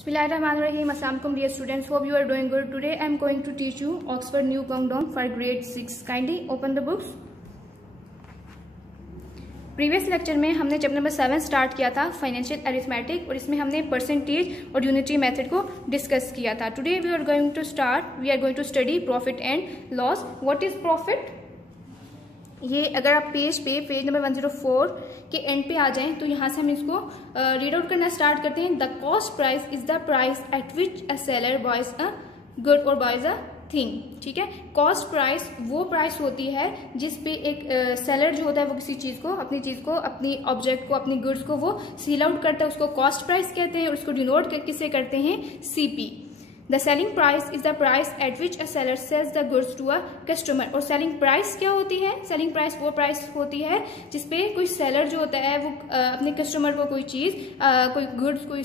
Bismillahirrahmanirrahim. Assalamualaikum dear students. Hope you are doing good. Today I am going to teach you Oxford New Countdown for grade 6. Kindly open the books. Previous lecture में हमने chapter number 7 start किया था financial arithmetic और इसमें हमने percentage और unitary method को discuss किया था. Today we are going to study profit and loss. What is profit? ये अगर आप पेज नंबर 104 के एंड पे आ जाएं तो यहाँ से हम इसको रीड आउट करना स्टार्ट करते हैं. The cost price is the price at which a seller buys a good और बाइज अ थिंग. ठीक है, कॉस्ट प्राइस वो प्राइस होती है जिस पे एक सेलर जो होता है वो किसी चीज को, अपनी चीज को, अपनी ऑब्जेक्ट को, अपनी गुड्स को वो सील आउट करता है, उसको कॉस्ट प्राइस कहते हैं. और उसको डिनोट किससे करते हैं? CP. The selling price is the price at which a seller sells the goods to a customer. और सेलिंग प्राइस क्या होती है? सेलिंग प्राइस वो प्राइस होती है जिसपे कोई सेलर जो होता है वो अपने कस्टमर को कोई चीज, कोई गुड्स, कोई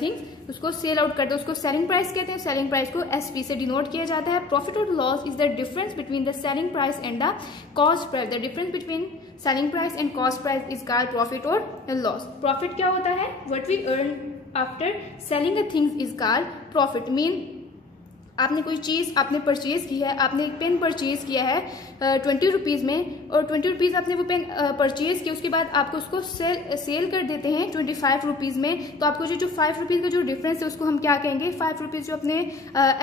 थिंग उसको सेल आउट करता है, उसको सेलिंग प्राइस कहते हैं. सेलिंग प्राइस को एसपी से डिनोट किया जाता है. प्रॉफिट और loss is the difference between the selling price and the cost price. The difference between selling price and cost price is called profit और लॉस. प्रॉफिट क्या होता है? What we earn after selling a things is called profit. Mean आपने कोई चीज आपने purchase की है, आपने एक पेन परचेज किया है 20 रुपीज में, और 20 रुपीज आपने वो पेन परचेज किया, उसके बाद आपको उसको सेल कर देते हैं 25 रुपीज में. तो आपको जो 5 रुपीज का जो डिफरेंस है उसको हम क्या कहेंगे? 5 रुपीज जो अपने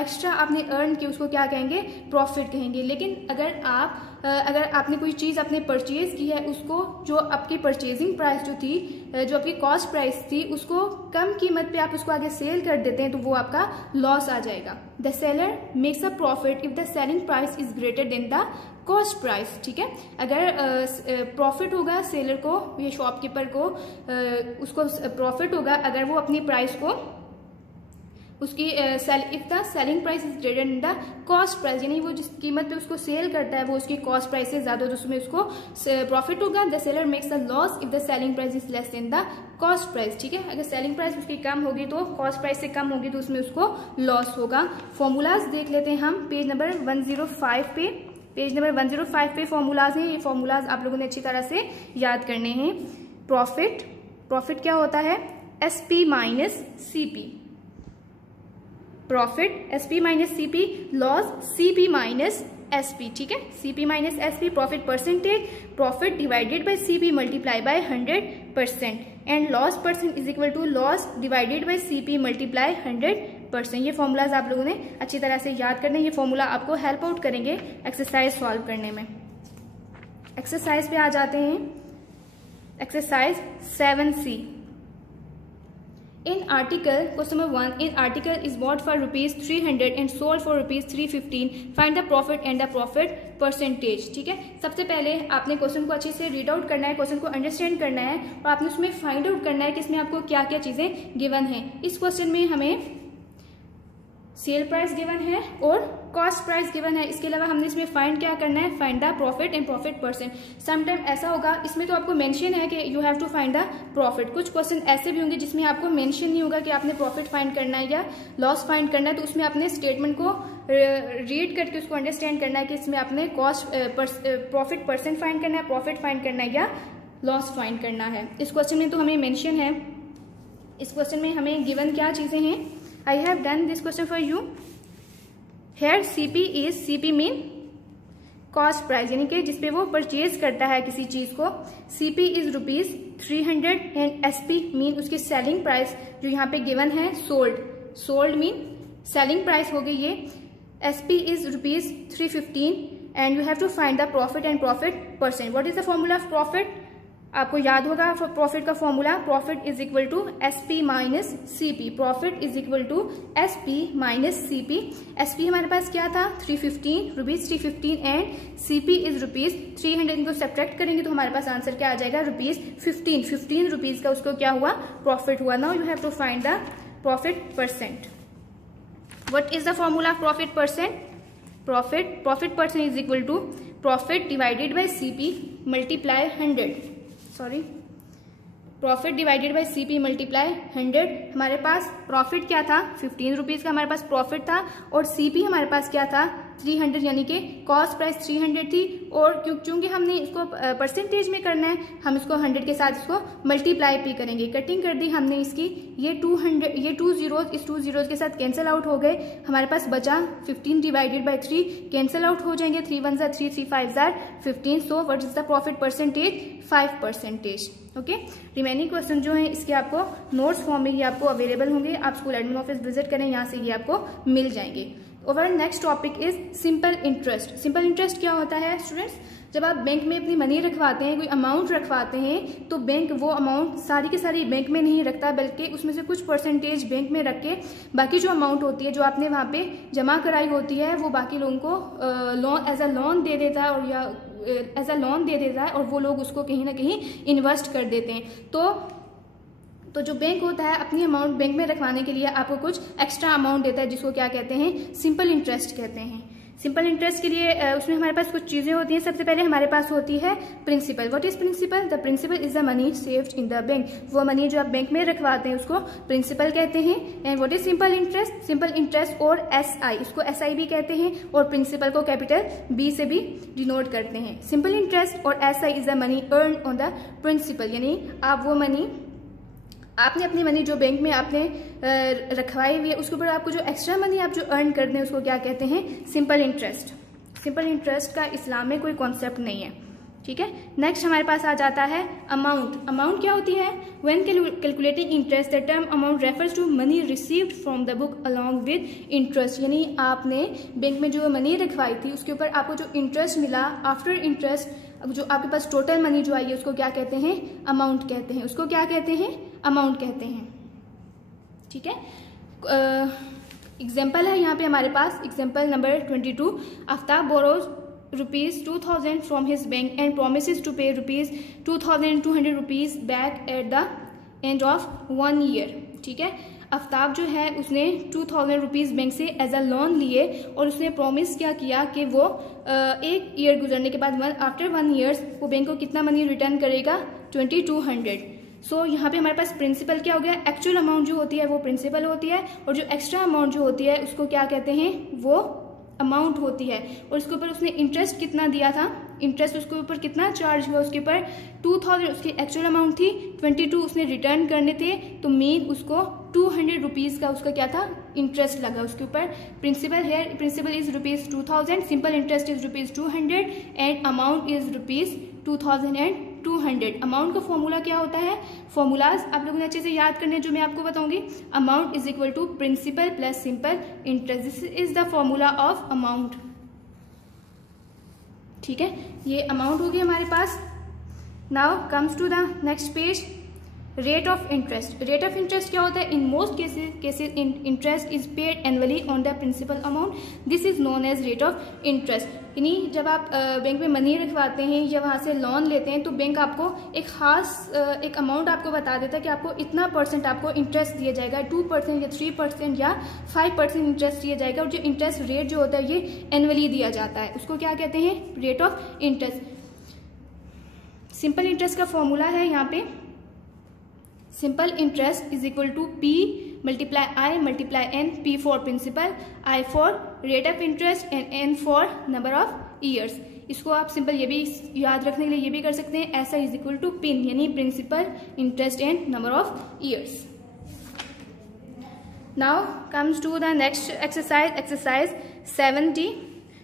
एक्स्ट्रा आपने अर्न किया उसको क्या कहेंगे? प्रॉफिट कहेंगे. लेकिन अगर आपने कोई चीज आपने परचेज की है, उसको जो आपकी परचेजिंग प्राइस जो थी, जो आपकी कॉस्ट प्राइस थी, उसको कम कीमत पे आप उसको आगे सेल कर देते हैं, तो वो आपका लॉस आ जाएगा. The seller makes a profit if the selling price is greater than the cost price. ठीक है, अगर प्रॉफिट होगा सेलर को, ये शॉपकीपर को, उसको प्रॉफिट होगा अगर वो अपनी प्राइस को उसकी if the selling price is greater than the cost price, यानी वो जिस कीमत पे उसको सेल करता है वो उसकी कॉस्ट प्राइस से ज्यादा, तो उसमें उसको प्रॉफिट होगा. The seller makes a loss if the selling price is less than the cost price. ठीक है, अगर सेलिंग प्राइस उसकी कम होगी तो कॉस्ट प्राइस से कम होगी तो उसमें उसको लॉस होगा. फॉर्मूलाज देख लेते हैं हम पेज नंबर 105 पे. पेज नंबर 105 पे फॉर्मूलाज हैं. ये फॉर्मूलाज आप लोगों ने अच्छी तरह से याद करने हैं. प्रॉफिट क्या होता है? SP minus CP. Profit SP minus CP. Loss CP minus SP. ठीक है, CP minus SP. Profit percentage, profit divided by CP multiply by 100%. And loss percent is equal to loss divided by CP multiply 100%. ये formulas आप लोगों ने अच्छी तरह से याद करने. ये फॉर्मूला आपको हेल्प आउट करेंगे एक्सरसाइज सॉल्व करने में. एक्सरसाइज पे आ जाते हैं. Exercise 7C. In article, question number 1, in article is bought for rupees 300 and sold for rupees 315. Find the profit and the profit percentage. ठीक है, सबसे पहले आपने क्वेश्चन को अच्छे से रीड आउट करना है, क्वेश्चन को अंडरस्टैंड करना है और आपने उसमें फाइंड आउट करना है कि इसमें आपको क्या क्या चीजें गिवन है. इस क्वेश्चन में हमें सेल प्राइस गिवन है और कॉस्ट प्राइस गिवन है. इसके अलावा हमने इसमें फाइंड क्या करना है? Find the profit and profit percent. Sometime ऐसा होगा, इसमें तो आपको मेंशन है कि you have to find the profit. कुछ क्वेश्चन ऐसे भी होंगे जिसमें आपको मेंशन नहीं होगा कि आपने प्रॉफिट फाइंड करना है या लॉस फाइंड करना है, तो उसमें आपने स्टेटमेंट को रीड करके उसको अंडरस्टैंड करना है कि इसमें आपने प्रॉफिट परसेंट फाइंड करना है, प्रॉफिट फाइंड करना है या लॉस फाइंड करना है. इस क्वेश्चन में तो हमें मेंशन है. इस क्वेश्चन में हमें गिवन क्या चीजें हैं? I have done this question for you. Here CP mean cost price, यानी कि जिसपे वो परचेज करता है किसी चीज को. CP is rupees 300 and SP mean उसकी सेलिंग प्राइस जो यहाँ पे गिवन है sold mean सेलिंग प्राइस हो गई ये. SP is rupees 315 and you have to find the profit and profit percent. What is the formula of profit? आपको याद होगा प्रॉफिट का formula. Profit is equal to SP minus CP. Profit is equal to SP minus CP. SP हमारे पास क्या था? 315 rupees 315 and CP is rupees 300. इनको subtract करेंगे तो हमारे पास आंसर क्या आ जाएगा? रुपीज 15 रुपीज का उसको क्या हुआ? प्रॉफिट हुआ. Now you have to find the profit percent. What is the formula of profit percent? Profit percent is equal to profit divided by CP multiply 100. Profit divided by CP multiply 100. हमारे पास profit क्या था? 15 rupees का हमारे पास profit था और CP हमारे पास क्या था? 300, यानी कि कॉस्ट प्राइस 300 थी, और क्योंकि हमने इसको परसेंटेज में करना है, हम इसको 100 के साथ इसको मल्टीप्लाई भी करेंगे। कटिंग कर दी हमने इसकी, ये 200, ये 2 जीरोज इस 2 जीरोज के साथ कैंसिल आउट हो गए, हमारे पास बचा 15 डिवाइडेड बाई 3, कैंसिल आउट हो जाएंगे, 3 1 3, 3 5 15। So what is the profit percentage? 5%। Okay, remaining question जो है इसके आपको नोट्स फॉर्म में ये आपको अवेलेबल होंगे, आप स्कूल एडमिन ऑफिस विजिट करें, यहाँ से ये आपको मिल जाएंगे। Over next topic is simple interest. Simple interest क्या होता है स्टूडेंट्स? जब आप बैंक में अपनी मनी रखवाते हैं, कोई अमाउंट रखवाते हैं, तो बैंक वो अमाउंट सारी की सारी बैंक में नहीं रखता, बल्कि उसमें से कुछ परसेंटेज बैंक में रख के बाकी जो अमाउंट होती है जो आपने वहाँ पे जमा कराई होती है वो बाकी लोगों को लोन एज अ लोन दे देता है, और या एज अ लोन दे देता है, और वो लोग उसको कहीं ना कहीं इन्वेस्ट कर देते हैं। तो जो बैंक होता है अपनी अमाउंट बैंक में रखवाने के लिए आपको कुछ एक्स्ट्रा अमाउंट देता है, जिसको क्या कहते हैं? सिंपल इंटरेस्ट कहते हैं। सिंपल इंटरेस्ट के लिए उसमें हमारे पास कुछ चीजें होती हैं। सबसे पहले हमारे पास होती है principal. What is principal? The principal is the money saved in the bank. वो मनी जो आप बैंक में रखवाते हैं उसको प्रिंसिपल कहते हैं। And what is simple interest? Simple interest और SI, इसको SI भी कहते हैं, और प्रिंसिपल को कैपिटल B से भी डिनोट करते हैं। सिंपल इंटरेस्ट और SI is the money earn on the principal, यानी आप वो मनी, आपने अपनी मनी जो बैंक में आपने रखवाई हुई है उसके ऊपर आपको जो एक्स्ट्रा मनी आप जो अर्न करते हैं उसको क्या कहते हैं? Simple interest. सिंपल इंटरेस्ट का इस्लाम में कोई कॉन्सेप्ट नहीं है, ठीक है। नेक्स्ट हमारे पास आ जाता है अमाउंट। अमाउंट क्या होती है? When calculating interest the term amount refers to money received from the book along with interest, यानी आपने बैंक में जो मनी रखवाई थी उसके ऊपर आपको जो इंटरेस्ट मिला आफ्टर इंटरेस्ट, जो आपके पास टोटल मनी जो आई है उसको क्या कहते हैं? अमाउंट कहते हैं। उसको क्या कहते हैं? अमाउंट कहते हैं, ठीक है। एग्जाम्पल है यहाँ पे हमारे पास, example number 22। Aftab borrows ₹2000 from his bank and promises to pay ₹2200 back at the end of 1 year, ठीक है। आफ्ताब जो है उसने ₹2000 बैंक से एज अ लोन लिए, और उसने प्रॉमिस क्या किया कि वो 1 ईयर गुजरने के बाद आफ्टर 1 ईयर्स वो बैंक को कितना मनी रिटर्न करेगा? 2200। सो यहाँ पे हमारे पास प्रिंसिपल क्या हो गया? एक्चुअल अमाउंट जो होती है वो प्रिंसिपल होती है, और जो एक्स्ट्रा अमाउंट जो होती है उसको क्या कहते हैं? वो अमाउंट होती है। और उसके ऊपर उसने इंटरेस्ट कितना दिया था? इंटरेस्ट उसके ऊपर कितना चार्ज हुआ? उसके ऊपर 2000, उसकी एक्चुअल अमाउंट थी 22, उसने रिटर्न करने थे, तो मीन उसको ₹200 का उसका क्या था? इंटरेस्ट लगा उसके ऊपर। Principal here, principal is ₹2000, simple interest is ₹200 and amount is ₹2200। Amount का फॉर्मूला क्या होता है? फॉर्मूलाज आप लोगों ने अच्छे से याद करने जो मैं आपको बताऊंगी। Amount is equal to principal plus simple interest, this is the formula of amount, ठीक है। ये अमाउंट होगी हमारे पास। Now comes to the next page, rate of interest. Rate of interest क्या होता है? In most cases interest is paid annually on the principal amount, this is known as rate of interest. यानी जब आप bank में money रखवाते हैं या वहाँ से लोन लेते हैं तो बैंक आपको एक खास एक अमाउंट आपको बता देता है कि आपको इतना % आपको इंटरेस्ट दिया जाएगा, 2% या 3% या 5% इंटरेस्ट दिया जाएगा, और जो इंटरेस्ट रेट जो होता है ये एनुअली दिया जाता है, उसको क्या कहते हैं? Rate of interest. Simple interest का फॉर्मूला है यहाँ पे, simple interest is equal to P multiply I multiply N, P for principal, I for rate of interest and N for number of years. इसको आप सिंपल ये भी याद रखने के लिए ये भी कर सकते हैं, ऐसा इज इक्वल टू पिन, यानी principal interest and number of years. Now comes to the next exercise, exercise 70।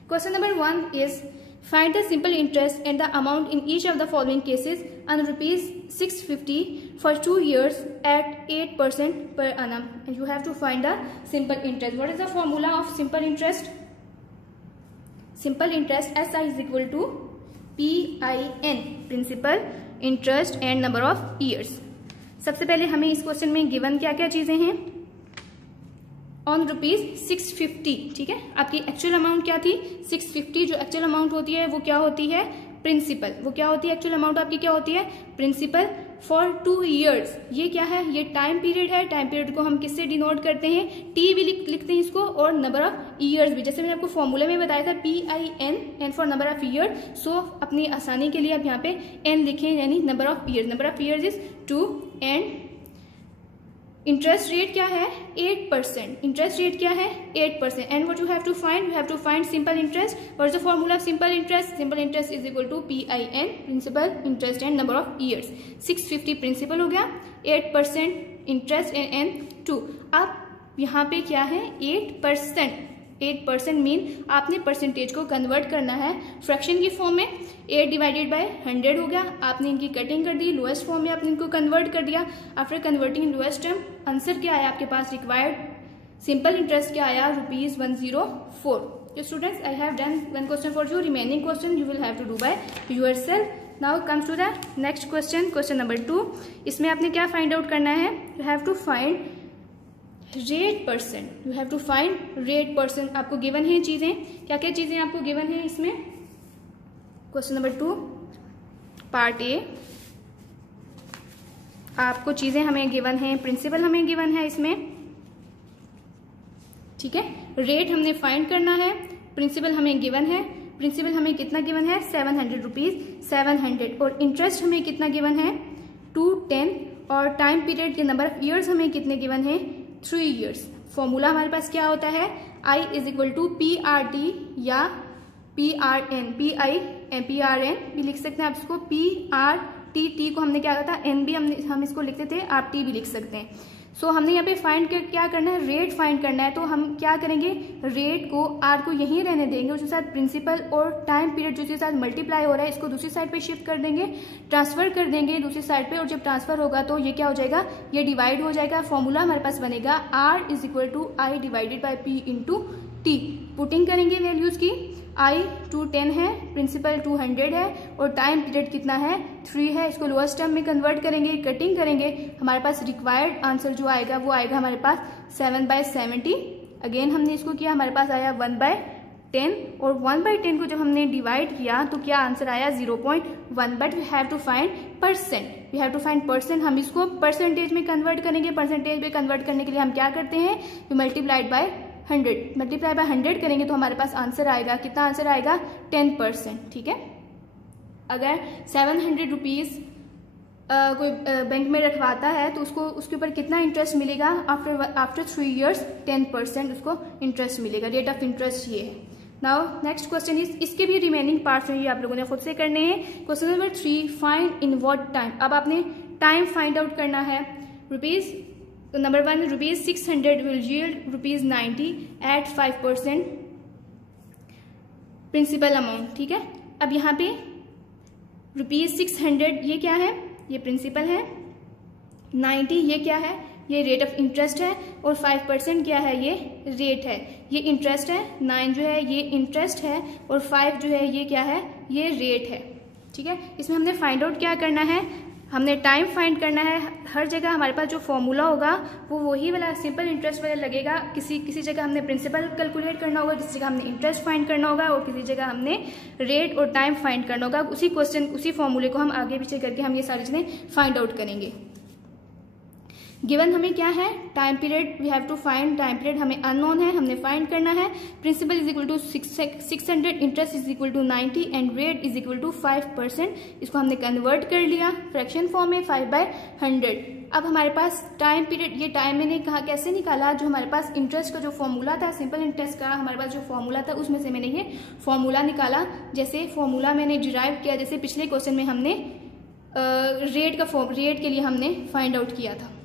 Question number 1 is find the simple interest and the amount in each of the following cases on ₹650 for 2 years at 8% per annum, and you have to find the simple interest. What is the formula of simple interest? Simple interest SI is equal to PIN, principal interest and number of years. सबसे पहले हमें इस question में given क्या क्या चीजें हैं? On ₹650, ठीक है। आपकी एक्चुअल अमाउंट क्या थी? 650। जो एक्चुअल अमाउंट होती है वो क्या होती है? प्रिंसिपल। वो क्या होती है? एक्चुअल अमाउंट आपकी क्या होती है? Principal for 2 years। ये क्या है? ये टाइम पीरियड है। टाइम पीरियड को हम किससे डिनोट करते हैं? T भी लिखते हैं इसको, और नंबर ऑफ ईयर्स भी, जैसे मैंने आपको फॉर्मूले में बताया था PIN, N for number of year. So अपनी आसानी के लिए आप यहाँ पे N लिखें, यानी number of years. Number of years is 2 and interest rate क्या है 8%, इंटरेस्ट रेट क्या है 8%. And what you have to find simple interest. What is the formula of simple interest is equal to PIN, principal interest and number of years. 650 principal हो गया, 8% interest and 2. अब यहाँ पे क्या है 8% मीन आपने परसेंटेज को कन्वर्ट करना है फ्रैक्शन की फॉर्म में. 8 डिवाइडेड बाय 100 हो गया. आपने इनकी कटिंग कर दी, लोएस्ट फॉर्म में आपने इनको कन्वर्ट कर दिया. After converting lowest term, answer क्या आया आपके पास रिक्वायर्ड सिंपल इंटरेस्ट क्या आया ₹104. So students, I have done one question for you. Remaining question you will have to do by yourself. Now comes to the next question, question number 2. इसमें आपने क्या find out करना है. You have to find rate percent. You have to find rate percent. आपको given है चीजें, क्या क्या चीजें आपको गिवन है इसमें. क्वेश्चन नंबर 2 पार्ट ए, आपको चीजें हमें गिवन है, प्रिंसिपल हमें गिवन है इसमें, ठीक है. रेट हमने फाइंड करना है, प्रिंसिपल हमें गिवन है. प्रिंसिपल हमें कितना गिवन है 700 रुपीज, 700. और इंटरेस्ट हमें कितना गिवन है 210. और टाइम पीरियड के नंबर ऑफ ईयर्स हमें कितने गिवन है 3 ईयर्स. फॉर्मूला हमारे पास क्या होता है I is equal to PRT या PRN, PRN भी लिख सकते हैं आप इसको. PRT को हमने क्या कहा था N भी हम इसको लिखते थे, आप T भी लिख सकते हैं. सो हमने यहाँ पे फाइंड क्या करना है, रेट फाइंड करना है. तो हम क्या करेंगे, रेट को R को यहीं रहने देंगे, उसके साथ प्रिंसिपल और टाइम पीरियड जो उसके साथ मल्टीप्लाई हो रहा है इसको दूसरी साइड पे शिफ्ट कर देंगे, ट्रांसफर कर देंगे दूसरी साइड पे. और जब ट्रांसफर होगा तो ये क्या हो जाएगा, ये डिवाइड हो जाएगा. फॉर्मूला हमारे पास बनेगा R is equal to I divided by P into T. Putting करेंगे वैल्यूज की. I 210 है, प्रिंसिपल 200 है और टाइम पीरियड कितना है 3 है. इसको लोअर्स्ट टर्म में कन्वर्ट करेंगे, कटिंग करेंगे. हमारे पास रिक्वायर्ड आंसर जो आएगा वो आएगा हमारे पास 7/70. अगेन हमने इसको किया, हमारे पास आया 1/10. और 1/10 को जब हमने डिवाइड किया तो क्या आंसर आया 0.1. But we have to find percent. हम इसको परसेंटेज में कन्वर्ट करेंगे. परसेंटेज में कन्वर्ट करने के लिए हम क्या करते हैं, मल्टीप्लाइड बाय 100 करेंगे तो हमारे पास आंसर आएगा, कितना आंसर आएगा 10%. ठीक है. अगर 700 रुपीज कोई बैंक में रखवाता है तो उसको उसके ऊपर कितना इंटरेस्ट मिलेगा आफ्टर 3 ईयर्स 10% उसको इंटरेस्ट मिलेगा. रेट ऑफ इंटरेस्ट ये है. नाउ नेक्स्ट क्वेश्चन इज, इसके भी रिमेनिंग पार्ट्स हैं ये आप लोगों ने खुद से करने हैं. Question number 3, find in what time. अब आपने टाइम फाइंड आउट करना है. Rupees number 1 ₹600 will yield ₹90 at 5% principal amount. ठीक है. अब यहाँ पे ₹600 ये क्या है, ये प्रिंसिपल है. 90 ये क्या है, ये रेट ऑफ इंटरेस्ट है. और 5% क्या है, ये रेट है, ये इंटरेस्ट है. 9 जो है ये इंटरेस्ट है और 5 जो है ये क्या है, ये रेट है. ठीक है. इसमें हमने फाइंड आउट क्या करना है, हमने टाइम फाइंड करना है. हर जगह हमारे पास जो फॉर्मूला होगा वो वही वाला सिंपल इंटरेस्ट वाला लगेगा. किसी जगह हमने प्रिंसिपल कैलकुलेट करना होगा, किसी जगह हमने इंटरेस्ट फाइंड करना होगा और किसी जगह हमने रेट और टाइम फाइंड करना होगा. उसी क्वेश्चन उसी फॉर्मूले को हम आगे पीछे करके हम ये सारी चीजें फाइंड आउट करेंगे. गिवन हमें क्या है, time period we have to find. Time period हमें अननोन है, हमने फाइंड करना है. Principal is equal to 600, interest is equal to 90 and rate is equal to 5%. इसको हमने कन्वर्ट कर लिया फ्रैक्शन फॉर्म में 5/100. अब हमारे पास टाइम पीरियड, ये टाइम मैंने कहा कैसे निकाला, जो हमारे पास इंटरेस्ट का जो फॉर्मूला था, सिंपल इंटरेस्ट का हमारे पास जो फॉर्मूला था उसमें से मैंने ये फॉर्मूला निकाला. जैसे फॉर्मूला मैंने डिराइव किया, जैसे पिछले क्वेश्चन में हमने रेट के लिए हमने फाइंड आउट किया था.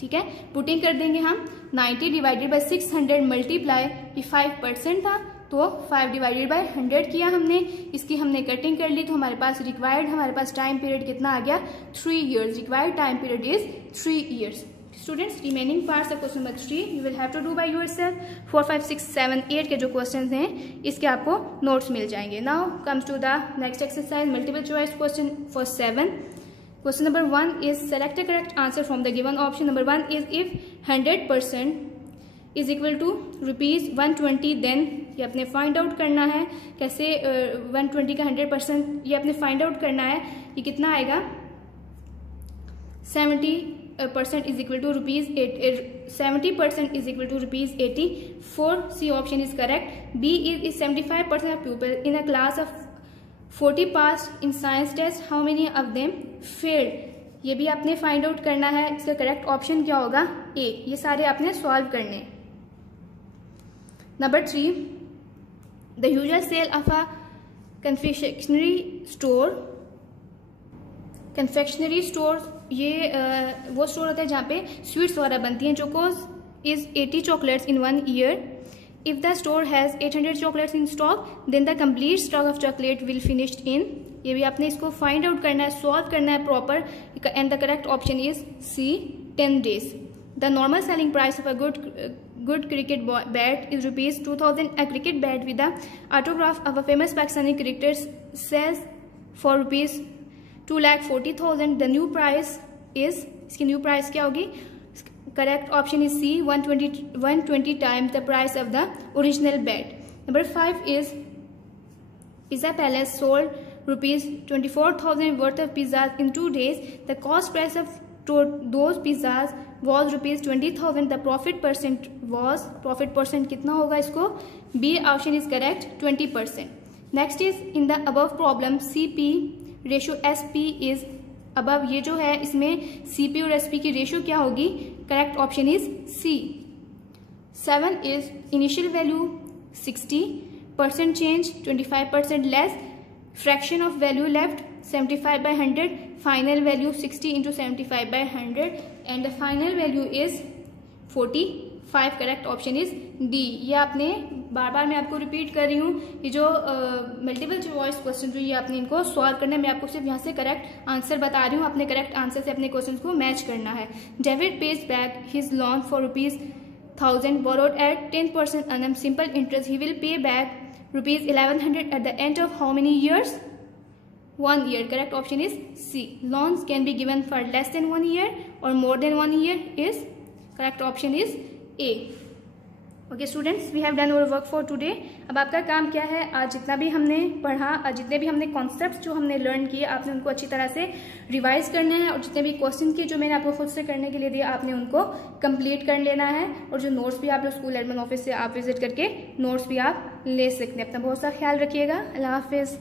ठीक है. पुटिंग कर देंगे हम. 90 डिवाइडेड बाय 600 मल्टीप्लाई, ये 5% था तो 5 डिवाइडेड बाय 100 किया हमने. इसकी हमने कटिंग कर ली तो हमारे पास रिक्वायर्ड हमारे पास टाइम पीरियड कितना आ गया 3 years. Required time period is 3 years. Students, remaining parts of question number 3 you will have to do by yourself. 4, 5, 6, 7, 8 के जो क्वेश्चन हैं इसके आपको नोट्स मिल जाएंगे. Now comes to the next exercise, multiple choice question for 7. Question number 1 is select a correct answer from the given option. Number 1 is if 100% is equal to ₹120 then ये अपने find out करना है. कैसे 120 का 100% ये अपने फाइंड आउट करना है. ये कितना आएगा 70% is equal to ₹70% is equal to ₹80. 4C option is correct. B is 75% of pupils in a class of 40 passed in science test, how many of them failed? ये भी आपने फाइंड आउट करना है। इसका करेक्ट ऑप्शन क्या होगा? ए। ये सारे आपने सॉल्व करने। Number 3, the usual sale of a confectionery store, ये वो स्टोर होता है जहाँ पे स्वीट्स वगैरह बनती हैं। Chocos is 80 chocolates in 1 year. If the store has 800 chocolates in stock, then the complete stock of chocolate will finished in. ये भी आपने इसको फाइंड आउट करना है, सॉल्व करना है proper, and the correct option is C, 10 days। The normal selling price of a good cricket bat is ₹2000. A cricket bat with the autograph of a famous Pakistani cricketer sells for ₹2,40,000. The new price is, इसकी new price क्या होगी? Correct option is C, 120 times the price of the original bat. Number 5 is Pizza Palace sold ₹24,000 worth of pizzas in 2 days. The cost price of those pizzas was ₹20,000. The profit percent कितना होगा इसको? B option is correct, 20%. Next is in the above problem CP ratio SP is above. ये जो है इसमें CP और SP की ratio क्या होगी? Correct option is C. 7 is initial value 60%, change 25% less, fraction of value left 75/100, final value 60 into 75/100 and the final value is 45. Correct option is D. ये आपने बार बार मैं आपको रिपीट कर रही हूँ, ये जो मल्टीपल चॉइस क्वेश्चन जो ये आपने इनको सॉल्व करना है। मैं आपको सिर्फ यहाँ से करेक्ट आंसर बता रही हूँ, अपने करेक्ट आंसर से अपने क्वेश्चन को मैच करना है। David page back his loan for ₹1,000 borrowed at 10% annum simple interest. He will pay back ₹1,100 at the end of how many years? 1 year. Correct option is C. Loans can be given for less than 1 year or more than 1 year is correct option is A. Okay students, we have done our work for today. अब आपका काम क्या है? आज जितना भी हमने पढ़ा, जितने भी हमने कॉन्सेप्ट्स जो हमने लर्न किए, आपने उनको अच्छी तरह से रिवाइज करना है और जितने भी क्वेश्चन के जो मैंने आपको खुद से करने के लिए दिया, आपने उनको कंप्लीट कर लेना है। और जो नोट्स भी आप लोग स्कूल एडमिन ऑफिस से आप विजिट करके नोट्स भी आप ले सकते हैं। अपना बहुत सा ख्याल रखिएगा। अल्लाह हाफिज़।